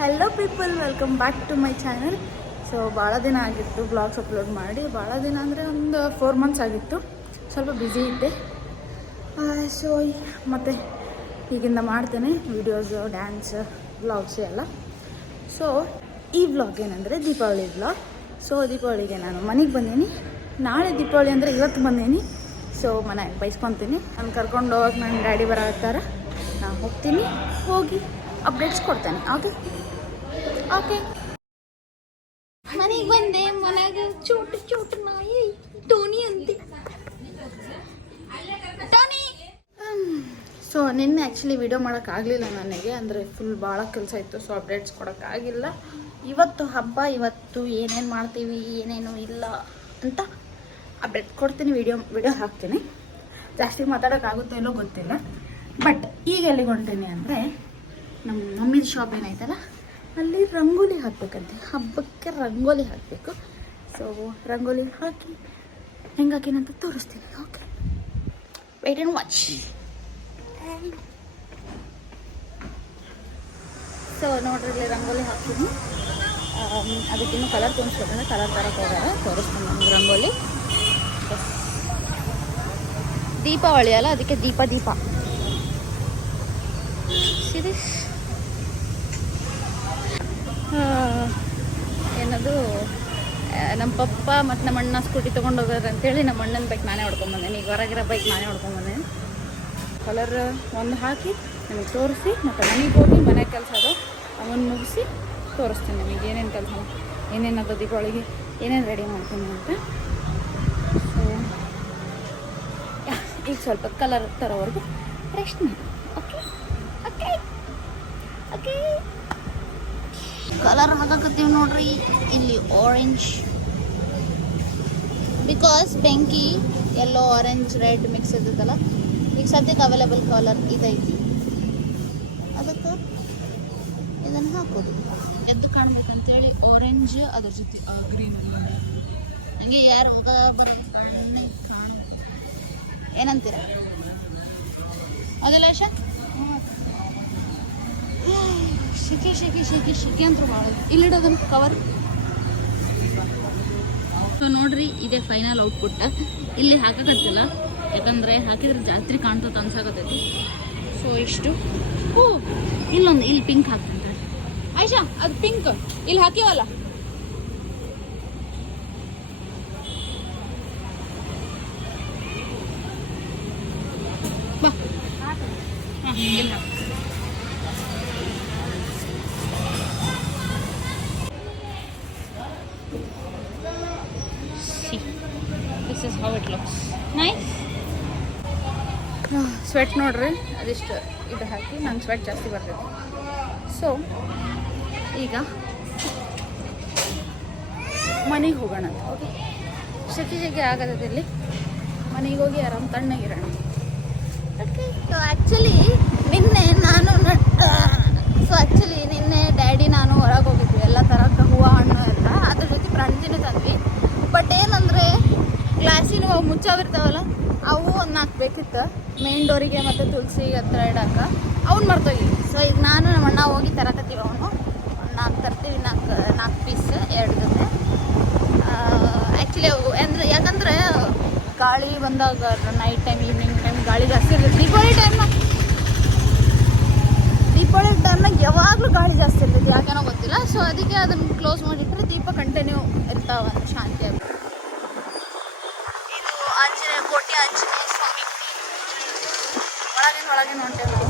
Hello people, welcome back to my channel. So ಭಾಳ ದಿನ ಆಗಿತ್ತು ಬ್ಲಾಗ್ಸ್ ಅಪ್ಲೋಡ್ ಮಾಡಿ. ಭಾಳ ದಿನ ಅಂದರೆ ಒಂದು 4 ಮಂತ್ಸ್ ಆಗಿತ್ತು. ಸ್ವಲ್ಪ ಬ್ಯುಸಿ ಇದ್ದೆ. ಸೊ ಮತ್ತು ಈಗಿಂದ ಮಾಡ್ತೇನೆ ವೀಡಿಯೋಸು, ಡ್ಯಾನ್ಸ್, ವ್ಲಾಗ್ಸ್ ಎಲ್ಲ. ಸೊ ಈ ವ್ಲಾಗ್ ಏನಂದರೆ ದೀಪಾವಳಿ ವ್ಲಾಗ್. ಸೊ ದೀಪಾವಳಿಗೆ ನಾನು ಮನೆಗೆ ಬಂದೀನಿ. ನಾಳೆ ದೀಪಾವಳಿ ಅಂದರೆ ಇವತ್ತು ಬಂದೀನಿ. ಸೊ ಮನೆಗೆ ಬೈಸ್ಕೊತೀನಿ. ನಾನು ಕರ್ಕೊಂಡು ಹೋಗಕ್ಕೆ ನನ್ನ ಡ್ಯಾಡಿ ಬರತ್ತಾರ. ನಾನು ಹೋಗ್ತೀನಿ, ಹೋಗಿ ಅಪ್ಡೇಟ್ಸ್ ಕೊಡ್ತೇನೆ. Okay okay. ಮನೆಗೆ ಬಂದೆ. ಮನೆಗೆ ಚೋಟು ನಾಯಿ ಟೋನಿ ಅಂತೆ. ಟೋನಿ. ಸೊ ನಿನ್ನೆ ಆ್ಯಕ್ಚುಲಿ ವಿಡಿಯೋ ಮಾಡೋಕ್ಕಾಗಲಿಲ್ಲ ನನಗೆ, ಅಂದರೆ ಫುಲ್ ಭಾಳ ಕೆಲಸ ಇತ್ತು. ಸೊ ಅಪ್ಡೇಟ್ಸ್ ಕೊಡೋಕ್ಕಾಗಿಲ್ಲ. ಇವತ್ತು ಹಬ್ಬ, ಇವತ್ತು ಏನೇನು ಮಾಡ್ತೀವಿ ಏನೇನು ಇಲ್ಲ ಅಂತ ಅಪ್ಡೇಟ್ ಕೊಡ್ತೀನಿ. ವಿಡಿಯೋ ಹಾಕ್ತೀನಿ. ಜಾಸ್ತಿ ಮಾತಾಡೋಕ್ಕಾಗುತ್ತೋ ಇಲ್ಲೋ ಗೊತ್ತಿಲ್ಲ. ಬಟ್ ಈಗ ಎಲ್ಲಿಗೆ ಹೊಂಟೀನಿ ಅಂದರೆ ನಮ್ಮ ಮಮ್ಮಿದ ಶಾಪ್ ಏನೈತಲ್ಲ, ಅಲ್ಲಿ ರಂಗೋಲಿ ಹಾಕಬೇಕಂತೆ. ಹಬ್ಬಕ್ಕೆ ರಂಗೋಲಿ ಹಾಕಬೇಕು. ಸೊ ರಂಗೋಲಿ ಹಾಕಿ ಹೆಂಗೆ ಹಾಕಿನಂತ ತೋರಿಸ್ತೀನಿ. Okay, wait and watch. So ನೋಡ್ರಿ, ಇಲ್ಲಿ ರಂಗೋಲಿ ಹಾಕ್ತೀನಿ. ಅದಕ್ಕಿನ್ನೂ ಕಲರ್ ತುಂಬಿಸ್ಬೇಕಂದ್ರೆ ಕಲರ್ ತರಕ್ಕೆ ಹೋಗಾರೆ. ತೋರಿಸ್ತೀನಿ ನಮ್ಗೆ ರಂಗೋಲಿ. ದೀಪಾವಳಿ ಅಲ್ಲ, ಅದಕ್ಕೆ ದೀಪ ಸಿರೀಸ್ ಏನದು, ನಮ್ಮ ಪಪ್ಪ ಮತ್ತು ನಮ್ಮ ಅಣ್ಣ ಸ್ಕೂಟಿ ತೊಗೊಂಡು ಹೋಗೋರು ಅಂತೇಳಿ ನಮ್ಮ ಅಣ್ಣನ ಬೈಕ್ ನಾನೇ ಹೊಡ್ಕೊಂಬಂದೇನೆ. ಈಗ ಹೊರಗಿರೋ ಬೈಕ್ ನಾನೇ ಹೊಡ್ಕೊಂಬಂದೇನೆ. ಕಲರ್ ಒಂದು ಹಾಕಿ ನಿಮಗೆ ತೋರಿಸಿ, ಮತ್ತು ಮನೆಗೆ ಹೋಗಿ ಮನೆ ಕೆಲಸ ಅದು ಅವನ್ನ ಮುಗಿಸಿ ತೋರಿಸ್ತೀನಿ ನಿಮಗೆ ಏನೇನು ಕೆಲಸ, ಏನೇನದು ದೀಪಾವಳಿಗೆ ಏನೇನು ರೆಡಿ ಮಾಡ್ತೀನಿ ಅಂತ. ಸೊ ಈಗ ಸ್ವಲ್ಪ ಕಲರ್ ತರೋವರೆಗೂ ರೆಸ್ಟ್ ಮಾಡಿ. Okay okay okay. ಕಲರ್ ಹಾಕಕತ್ತೀವಿ ನೋಡ್ರಿ. ಇಲ್ಲಿ ಆರೆಂಜ್, ಬಿಕಾಸ್ ಬೆಂಕಿ ಯೆಲ್ಲೋ, ಆರೆಂಜ್, ರೆಡ್ ಮಿಕ್ಸ್ ಇರ್ತೈತಲ್ಲ. ಈಗ ಸದ್ಯಕ್ಕೆ ಅವೈಲೇಬಲ್ ಕಲರ್ ಇದೈತಿ, ಅದಕ್ಕೆ ಇದನ್ನು ಹಾಕೋದು. ಎದ್ದು ಕಾಣ್ಬೇಕಂತೇಳಿ ಆರೆಂಜ್, ಅದ್ರ ಜೊತೆ ಗ್ರೀನ್, ಹಂಗೆ ಯಾರು ಹೋಗ ಬರೋ ಕಣ್ಣೆ ಕಾಣ. ಏನಂತೀರ ಅದೆಲ್ಲ ಆಶಾ? ಶೆಕೆ ಅಂತೂ ಭಾಳ. ಇಲ್ಲಿಡೋದನ್ನು ಕವರ್. ಸೊ ನೋಡ್ರಿ, ಇದೇ ಫೈನಲ್ ಔಟ್ಪುಟ್. ಇಲ್ಲಿ ಹಾಕಕತ್ತಿಲ್ಲ, ಯಾಕಂದರೆ ಹಾಕಿದ್ರೆ ಜಾತ್ರೆ ಕಾಣ್ತದೆ ಅನ್ಸಾಕತ್ತೈತಿ. ಸೊ ಇಷ್ಟು. ಇಲ್ಲಿ ಪಿಂಕ್ ಹಾಕ್ತೀನಿ ಆಯ್ಷಾ, ಅದು ಪಿಂಕ್ ಇಲ್ಲಿ ಹಾಕಿವಲ್ಲ. ಬಾ, ಹಾಂ, ಇಲ್ಲಿ ಹಾಕಿ. This is how it looks. Nice. Sweat ನೋಡ್ರಿ, ಅದಿಷ್ಟು ಇದು ಹಾಕಿ ನಂಗೆ ಸ್ವೆಟ್ ಜಾಸ್ತಿ ಬರ್ತೈತಿ. ಸೊ ಈಗ ಮನೆಗೆ ಹೋಗೋಣ. ಓಕೆ, ಶೆಕೆ ಆಗತ್ತೈತಿ ಇಲ್ಲಿ. ಮನೆಗೆ ಹೋಗಿ ಆರಾಮ್ ತಣ್ಣಗಿರೋಣ. ಓಕೆ. ಸೊ ಆ್ಯಕ್ಚುಲಿ ನಿನ್ನೆ ಡ್ಯಾಡಿ ನಾನು ಹೊರಗೆ ಹೋಗಿದ್ವಿ ಎಲ್ಲ ತರಕ್ಕೆ, ಹೂವು ಹಣ್ಣು ಎಲ್ಲ. ಅದ್ರ ಜೊತೆ ಪ್ರಣಜಿನೂ ತಂದ್ವಿ. ಬಟ್ ಏನಂದರೆ ಗ್ಲಾಸಿನ ಮುಚ್ಚಾವಿರ್ತಾವಲ್ಲ, ಅವು ಒಂದು 4 ಬೇಕಿತ್ತು ಮೇನ್ ಡೋರಿಗೆ ಮತ್ತು ತುಳಸಿ ಹತ್ರ ಇಡಕ್ಕೆ. ಅವ್ನು ಮರ್ತೋಗಿದ್ವಿ. ಸೊ ಈಗ ನಾನು ನಮ್ಮ ಅಣ್ಣ ಹೋಗಿ ತರಕತ್ತೀವಿ. ಅವನು 4 ತರ್ತೀವಿ, 4 ಪೀಸ್, 2 ಜೊತೆ. ಆ್ಯಕ್ಚುಲಿ ಅವು ಅಂದರೆ ಯಾಕಂದರೆ ಗಾಳಿ ಬಂದಾಗ ನೈಟ್ ಟೈಮ್, ಈವ್ನಿಂಗ್ ಟೈಮ್ ಗಾಳಿ ಜಾಸ್ತಿ ಇರ್ತದೆ. ದೀಪಾವಳಿ ಟೈಮ್ನಾಗ ಯಾವಾಗಲೂ ಗಾಳಿ ಜಾಸ್ತಿ ಇರ್ತೈತಿ, ಯಾಕೇನೋ ಗೊತ್ತಿಲ್ಲ. ಸೊ ಅದಕ್ಕೆ ಅದನ್ನು ಕ್ಲೋಸ್ ಮಾಡಿಟ್ರೆ ದೀಪ ಕಂಟಿನ್ಯೂ ಇರ್ತಾವೆ, ಶಾಂತಿಯಾಗಿ. ಇದು ಕೋಟೆ ಆಂಜನೇಯ ಸ್ವಾಮಿ ಒಳಗೆ ಹೊಂಟೇವೆ ನಾವು.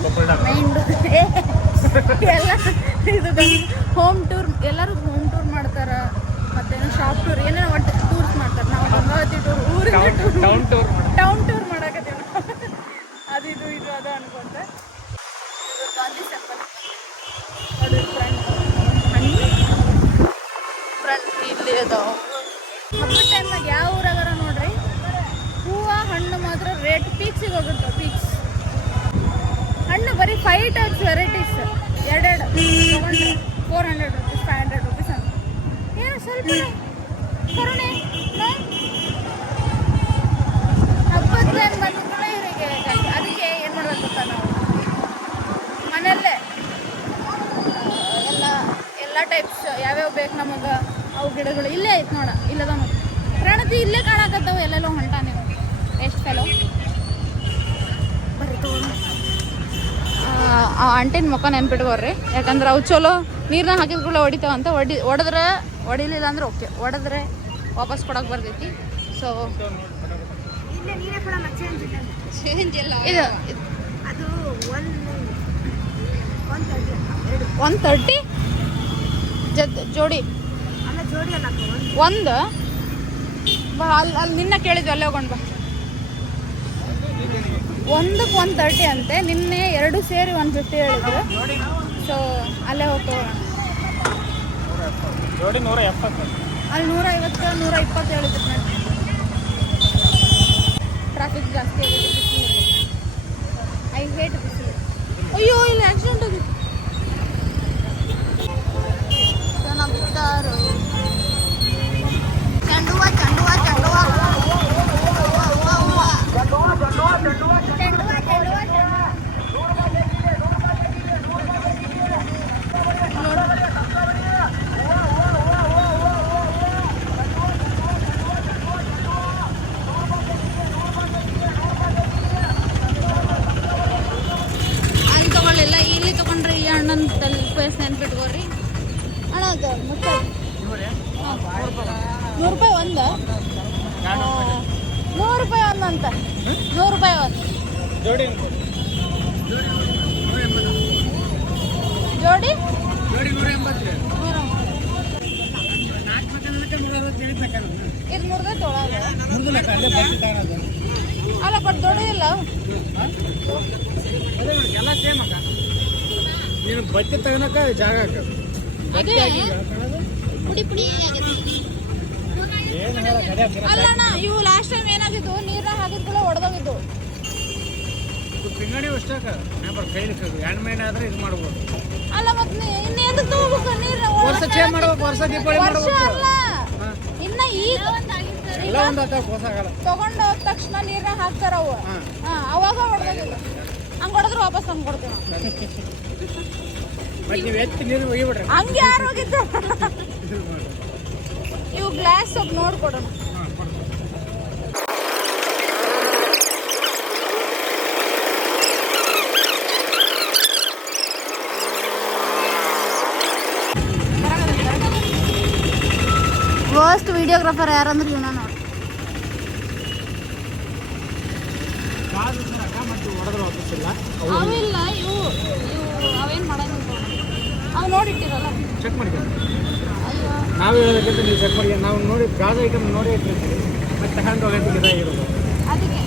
ಮೈಂಡ್ ಎಲ್ಲ ಇದು ಹೋಮ್ ಟೂರ್, ಎಲ್ಲರೂ ಹೋಮ್ ಟೂರ್ ಮಾಡ್ತಾರೆ, ಮತ್ತೇನೋ ಶಾಪ್ ಟೂರ್, ಏನೇನೋ ಒಟ್ಟು ಟೂರ್ಸ್ ಮಾಡ್ತಾರೆ. ನಾವು ಗಂಗಾವತಿ ಟೂರ್, ಊರಿಗೆ ಟೌನ್ ಟೂರ್ ಮಾಡಕತ್ತೀವಿ ನಾವು. ಅದು ಅದು ಅನ್ಕೊಂತ. ಗಾಂಧಿ ಟೆಂಪಲ್ ನೋಡಿ, ಫ್ರಂಟ್ ಇಲ್ಲಿ ಅದಾವ. ಹಬ್ಬದ ಟೈಮ್ನಾಗ ಯಾವ ಊರಾಗಾರ ನೋಡ್ರಿ, ಹೂವು ಹಣ್ಣು ಮಾತ್ರ ರೇಟ್ ಪೀಕ್ಸಿಗೆ ಹೋಗುತ್ತೆ. ಪೀಕ್ಸ್ ಹಣ್ಣು ಬರೀ 5 ಟೈಪ್ಸ್ ವೆರೈಟೀಸ್, 2 ತೊಗೊಂಡ್ರೆ 400 ರೂಪೀಸ್, 500 ರೂಪೀಸ್ ಅಂತ. ಏನು ಸ್ವಲ್ಪ ಕರುಣೆ. ಹಬ್ಬದ ಟೈಮ್ ಬಂದ ಇವರಿಗೆ ಅದಕ್ಕೆ ಏನು ಮಾಡ್ಬೇಕು ಗೊತ್ತಾ, ನಾವು ಮನೆಯಲ್ಲೇ ಎಲ್ಲ ಎಲ್ಲ ಟೈಪ್ಸ್ ಯಾವ್ಯಾವ ಬೇಕು ನಮಗೆ ಅವು ಗಿಡಗಳು ಇಲ್ಲೇ ಐತೆ ನೋಡ ಇಲ್ಲದ ನೋಡಿ ಪ್ರಣತಿ ಇಲ್ಲೇ ಕಾಣಕತ್ತವ ಎಲ್ಲೆಲ್ಲೋ ಹೊಂಟ ನೀವು ಎಷ್ಟು ಫೆಲೋ ಬರ್ರಿ ತಗೋಣ ಆ ಆಂಟಿನ ಮುಖ ನೆನ್ಪಿಟ್ಕೋರಿ ಯಾಕಂದ್ರೆ ಅವು ಚಲೋ ನೀರನ್ನ ಹಾಕಿದ್ಕೊಳ್ಳ ಹೊಡಿತಾವಂತ ಹೊಡಿಲಿಲ್ಲ ಅಂದ್ರೆ ಓಕೆ ಹೊಡೆದ್ರೆ ವಾಪಸ್ ಕೊಡೋಕೆ ಬರ್ತೈತಿ ಸೊ ಇದು ಅದು 130 ಜೋಡಿ ಅಲ್ಲ ಜೋಡಿ ಅಲ್ಲ ಒಂದು ಬಾ ಅಲ್ಲಿ ನಿನ್ನ ಕೇಳಿದ್ವಿ ಅಲ್ಲೇ ಹೋಗೋಣ ಬಾ ಒಂದಕ್ಕೆ 130 ಅಂತೆ ನಿನ್ನೆ 2 ಸೇರಿ 150 ಹೇಳಿದ್ರು ಸೊ ಅಲ್ಲೇ ಹೋಗ್ತೋಣ ಜೋಡಿ 170 ಅಲ್ಲಿ 150 120 ಹೇಳಿದ್ರು ನಾನು ಟ್ರಾಫಿಕ್ ಜಾಸ್ತಿ ಆಗಿದೆ ಐ ಹೇಟ್ ಬಿಸಿಲು ಅಯ್ಯೋ ಇಲ್ಲಿ ಆಕ್ಸಿಡೆಂಟ್ ಆಗಿದೆ ಜನ ಬಿದ್ದಾರು ಚಂಡುವ ಚಂಡುವ ಚಂಡುವ ಅಲ್ಲಿ ತಗೊಳ್ಳಿಲ್ಲ ಇಲ್ಲಿ ತಗೊಂಡ್ರೆ ಈ ಅಣ್ಣನ ಫೇಸ್ ನೆನ್ಪಿಟ್ಕೋರಿ ಅಣ್ಣ ಅದು ಮುಟ್ಟೆ 100 ರೂಪಾಯಿ ಒಂದು 100 ರೂಪಾಯಿ ಒಂದು ಅಂತ 100 ರೂಪಾಯಿ ಒಂದು ಜೋಡಿ ಜೋಡಿ ಜೋಡಿ 180 ಇದು ಮುರ್ದೆ ತೊಳಗ ಅಲ್ಲ ಬಟ್ ದೊಡ್ಡದಿಲ್ಲ ಎಲ್ಲ ಸೇಮ್ ಅಕ್ಕ ನೀನು ಬಟ್ಟೆ ತಗೋಣಕ ಜಾಗ ಅದೇ ಪುಡಿ ಪುಡಿ ಅಲ್ಲಣ್ಣ ಇವು ಲಾಸ್ಟ್ ಟೈಮ್ ಏನಾಗಿದ್ದು ನೀರ್ನಾಗ ಹಾಕಿದ್ಕೂಲ ಹೊಡೆದೋಗಿದ್ದು ತಿಂಗಡಿ ಅಷ್ಟಾಕ ಕೈಲಿ ಎರಡು ಮೈನ್ ಆದ್ರೆ ಇದು ಮಾಡ್ಬೋದು ಅಲ್ಲ ಮತ್ತೆ ಇನ್ನು ಎದಕ್ಕೆ ತಗೋಬೇಕು ನೀರು ವರ್ಷ ಚೇಂಜ್ ಮಾಡ್ಬೇಕು ವರ್ಷ ದೀಪಾವಳಿ ವರ್ಷ ಮಾಡ್ಬೇಕು ಅಲ್ಲ ಇನ್ನ ಈಗ ಎಲ್ಲ ಒಂದು ಆತ ಹೊಸ ಆಗಲ್ಲ ತಗೊಂಡು ಹೋದ ತಕ್ಷಣ ನೀರ್ನಾಗ ಹಾಕ್ತಾರ ಅವು ಅವಾಗ ಹೊಡೆದೋಗಿದ್ದು ಹಂಗೆ ಹೊಡೆದ್ರೆ ವಾಪಸ್ ತಂದು ಕೊಡ್ತೀವಿ ಮತ್ತೆ ನೀವು ಎತ್ತಿ ನೀರು ಒಯ್ಬಿಡ್ರಿ ಹಂಗೆ ಯಾರು ಹೋಗಿದ್ದು ಇವು ಗ್ಲಾಸ್ ಸ್ವಲ್ಪ ನೋಡ್ಕೊಡೋಣ ವರ್ಸ್ಟ್ ವಿಡಿಯೋಗ್ರಾಫರ್ ಯಾರಂದ್ರೆ ಇವನ ನೋಡಿ ಅವಿಲ್ಲ ಇವು ಅವೇನು ಮಾಡೋದು ಅವು ನೋಡಿಟ್ಟಿರಲ್ಲ ಚೆಕ್ ಮಾಡಿ ಅಯ್ಯೋ ನಾವು ಹೇಳೋದಕ್ಕಿಂತ ನೀವು ಚೆಕ್ ಮಾಡಿ ನಾವು ನೋಡಿ ಗಾಜ ಐಟಮ್ ನೋಡಿ ಇಟ್ಟಿರ್ತೀವಿ ಮತ್ತೆ ತಗೊಂಡು ಹೋಗೋದಕ್ಕೆ ಇದಾಗಿರೋದು ಅದಕ್ಕೆ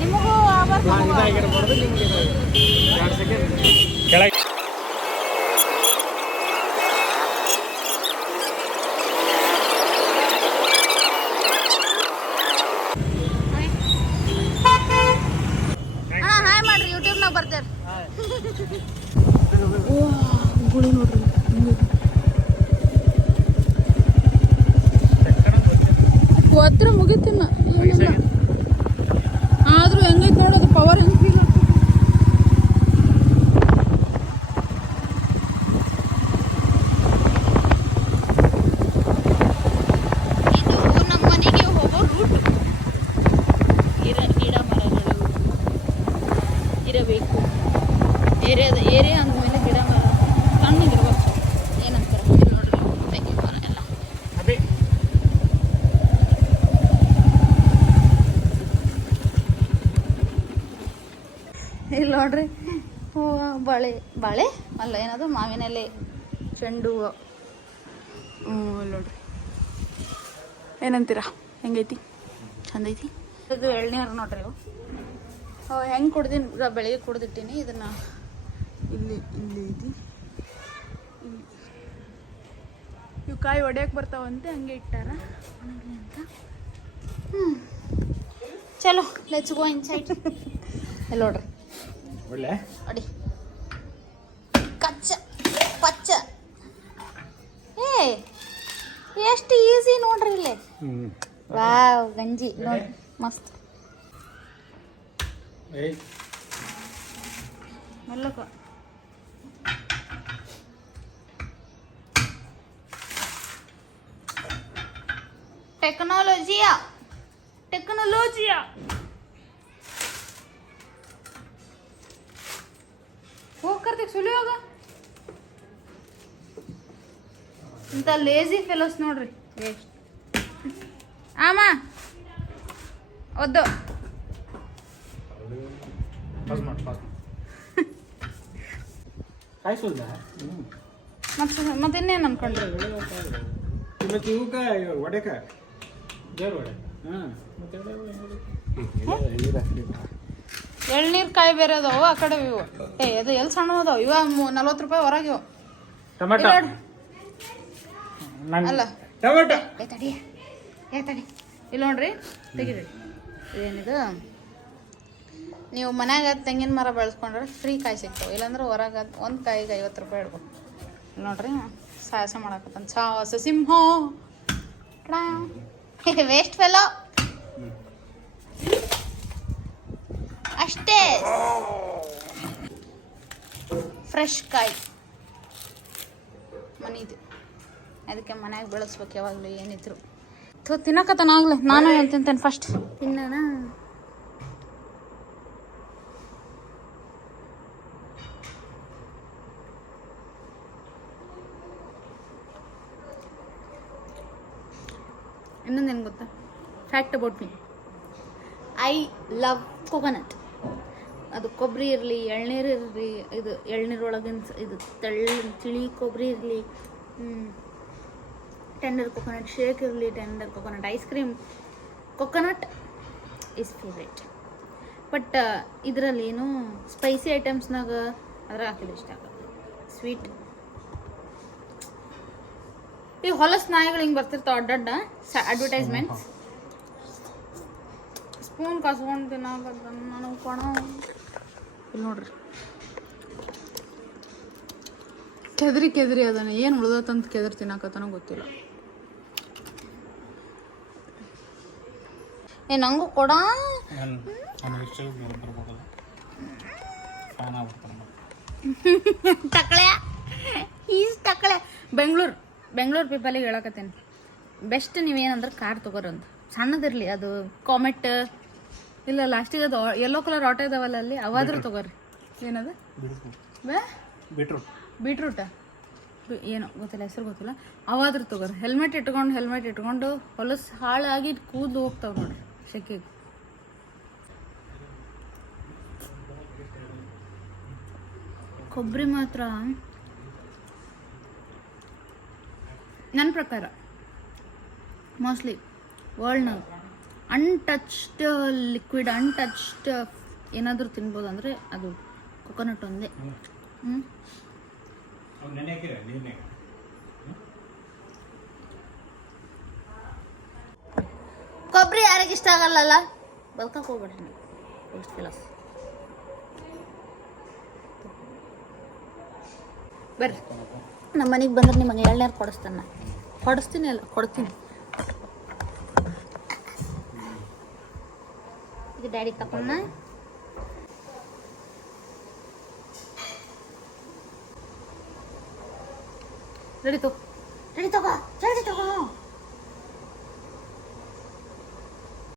ನಿಮಗೂ ಆವರ್ ಇದಾಗಿರ್ಬಾರ್ದು ನಿಮ್ಗೆ ಇದಾಗಿರೋದು 2 ಸೆಕೆಂಡ್ ಕೆಳಗೆ ಅಣ್ಣ ಹಾಯ್ ಮಾಡ್ರಿ ಯೂಟ್ಯೂಬ್ನಾಗ ಬರ್ತಾರೆ ಗುಳಿ ನೋಡ್ರಿ ಹತ್ರ ಮುಗಿತಿನ್ನ ಆದ್ರೂ ಹೆಂಗೈತೆ ನೋಡೋದು ಪವರ್ ಹೆಂಗೆ ಫೀಲ್ ಆಗ್ತದೆ ಇದು ನಮ್ಮ ಮನೆಗೆ ಹೋಗೋ ರೂಟ್ ಗಿಡ ಮರಗಳು ಇರಬೇಕು ಏರಿಯಾ ಅಂದಮೇಲೆ ಗಿಡ ಮರ ತಣ್ಣಗಿರ್ಬೇಕು ಏನಂತಾರೆ ನೋಡ್ರಿ ತೆಗಿ ಮರ ಎಲ್ಲ ಅದೇ ಇಲ್ಲಿ ನೋಡ್ರಿ ಹೂವು ಬಾಳೆ ಅಲ್ಲ ಏನದು ಮಾವಿನ ಎಲೆ ಚೆಂಡು ಹೂವು ಇಲ್ಲಿ ನೋಡ್ರಿ ಏನಂತೀರ ಹೆಂಗೈತಿ ಚಂದ ಐತಿ ಇದು ಎಳ್ನೀರು ನೋಡ್ರಿ ಇವು ಹೆಂಗೆ ಕುಡ್ದೀನಿ ಬೆಳಿಗ್ಗೆ ಕುಡ್ದಿಟ್ಟೀನಿ ಇದನ್ನು ಇಲ್ಲಿ ಐತಿ ಇವು ಕಾಯಿ ಒಡೆಯಕ್ಕೆ ಬರ್ತಾವಂತೆ ಹಂಗೆ ಇಟ್ಟಾರ ಅಂತ ಚಲೋ ಲೆಟ್ಸ್ ಗೋ ಇನ್ಸೈಡ್ ಇಲ್ಲಿ ನೋಡ್ರಿ ಒಳ್ಳೆ ಅಡಿ ಕಚ್ಚ ಪಚ್ಚ ಎಷ್ಟು ಈಸಿ ನೋಡ್ರಿ ಇಲ್ಲೇ ವಾವ್ ಗಂಜಿ ನೋಡಿ ಮಸ್ತ್ ಮೆಲ್ಲಕ ಟೆಕ್ನಾಲಜಿಯಾ ಹೋಗಿ ಕರ್ತೀವಿ ಸುಳಿ ಹೋಗ ಇಂಥ ಲೇಜಿ ಫೆಲೋಸ್ ನೋಡ್ರಿ ಎಷ್ಟು ಆಮ ಒದ್ದು ಕಾಯಿಸೋದ ಮತ್ತೆ ಇನ್ನೇನು ಅನ್ಕೊಂಡ್ರಿ ಮತ್ತೆ ಇವಕ್ಕ ಒಡೆಕ ದೇವ್ರ ಒಡೆ ಹಾಂ ಎಳ್ನೀರು ಕಾಯಿ ಬೇರೆ ಅದಾವು ಆ ಕಡೆ ಇವು ಅದು ಎಲ್ಲಿ ಸಣ್ಣ ಅದಾವು ಇವ 40 ರೂಪಾಯಿ ಹೊರಗೆ ಇವು ಟೊಮೆಟೊ ಅಲ್ಲ ಟೊಮೆಟೊ ತಡಿ ಇಲ್ಲಿ ನೋಡ್ರಿ ತೆಗಿರಿ ಇದೇನಿದು ನೀವು ಮನ್ಯಾಗ ತೆಂಗಿನ ಮರ ಬೆಳೆಸ್ಕೊಂಡ್ರೆ ಫ್ರೀ ಕಾಯಿ ಸಿಗ್ತಾವೆ ಇಲ್ಲಾಂದ್ರೆ ಹೊರಗೆ ಒಂದು ಕಾಯಿಗೆ 50 ರೂಪಾಯಿ ಇಡ್ಬೇಕು ಇಲ್ಲಿ ನೋಡ್ರಿ ಸಾಹಸ ಮಾಡಕತ್ತಾನ ಸಾಹಸ ಸಿಂಹ ವೇಸ್ಟ್ ಫೆಲೋ ಅಷ್ಟೇ ಫ್ರೆಶ್ ಕಾಯಿ ಮನಿದು ಅದಕ್ಕೆ ಮನ್ಯಾಗ ಬೆಳೆಸ್ಬೇಕು ಯಾವಾಗಲೂ ಏನಿದ್ರು ತಿನ್ನಕತ್ತಾನಾಗ್ಲಿ ನಾನು ಹೇಳ್ತಿಂತೇನೆ ಫಸ್ಟ್ ತಿನ್ನೋಣ ಇನ್ನೊಂದೇನು ಗೊತ್ತಾ fact about me I love coconut ಅದು ಕೊಬ್ಬರಿ ಇರಲಿ ಎಳ್ನೀರು ಇರಲಿ ಇದು ಎಳ್ನೀರೊಳಗಿನ ಇದು ತಿಳಿ ಕೊಬ್ಬರಿ ಇರಲಿ ಟೆಂಡರ್ ಕೊಕೊನಟ್ ಶೇಕ್ ಇರಲಿ tender coconut ice cream coconut is favourite but ಇದರಲ್ಲಿ ಏನು ಸ್ಪೈಸಿ ಐಟಮ್ಸ್ನಾಗ ಅದ್ರ ಹಾಕಿದ್ರೆ ಇಷ್ಟ ಆಗಲ್ಲ ಸ್ವೀಟ್ ಈ ಹೊಲಸ್ ನಾಯಿಗಳು ಹಿಂಗೆ ಬರ್ತಿರ್ತಾವ ಅಡ್ಡಡ್ಡ ಅಡ್ವರ್ಟೈಸ್ಮೆಂಟ್ಸ್ ಸ್ಪೂನ್ ಕಸ್ಕೊಂಡು ತಿನ್ನಕತ್ತ ನನಗೆ ಕೊಣ ಇಲ್ಲಿ ನೋಡ್ರಿ ಕೆದರಿ ಅದನ್ನ ಏನು ಉಳ್ದತ್ತಂತ ಕೆದರಿ ತಿನ್ನಕತ್ತನೋ ಗೊತ್ತಿಲ್ಲ ನಂಗೂ ಕೊಡ ತಕ್ಕಳೆ ಬೆಂಗಳೂರು ಪೀಪಲಿಗೆ ಹೇಳಕತ್ತೇನೆ ಬೆಸ್ಟ್ ನೀವೇನಂದ್ರೆ ಕಾರ್ ತೊಗೊರಂತ ಸಣ್ಣದಿರಲಿ ಅದು ಕಾಮೆಟ್ ಇಲ್ಲ ಲಾಸ್ಟಿಗೆ ಅದು ಯೆಲ್ಲೋ ಕಲರ್ ಆಟೋ ಇದಾವಲ್ಲ ಅಲ್ಲಿ ಅವಾದ್ರೂ ತೊಗೊರಿ ಏನದು ಬೀಟ್ರೂಟ ಏನೋ ಗೊತ್ತಿಲ್ಲ ಹೆಸರು ಗೊತ್ತಿಲ್ಲ ಅವಾದ್ರೂ ತೊಗೊರಿ ಹೆಲ್ಮೆಟ್ ಇಟ್ಕೊಂಡು ಹೊಲಸು ಹಾಳಾಗಿ ಕೂದಲು ಹೋಗ್ತಾವೆ ನೋಡ್ರಿ ಶೆಕೆಗೆ ಕೊಬ್ಬರಿ ಮಾತ್ರ ನನ್ನ ಪ್ರಕಾರ ಮೋಸ್ಟ್ಲಿ ವರ್ಲ್ಡ್ನಾಗ ಅನ್ಟಚ್ಡ್ ಲಿಕ್ವಿಡ್ ಅನ್ಟಚ್ಡ್ ಏನಾದರೂ ತಿನ್ಬೋದು ಅಂದರೆ ಅದು ಕೊಕೊನಟ್ ಒಂದೇ ಕೊಬ್ಬರಿ ಯಾರಿಗೆ ಇಷ್ಟ ಆಗಲ್ಲ ಬಲ್ಕಕ್ಕೆ ಹೋಗ್ಬೇಡ್ರಿ ನೀವು ಎಷ್ಟು ಫಿಲಸ್ ಬರ್ರಿ ನಮ್ಮ ಮನೆಗೆ ಬಂದ್ರೆ ನಿಮಗೆ ಎಳ್ನೀರು ಕೊಡಿಸ್ತೀನಿ ಇದು ಡ್ಯಾಡಿ ತಕೊಂಡ ರೆಡಿ ತಗೋ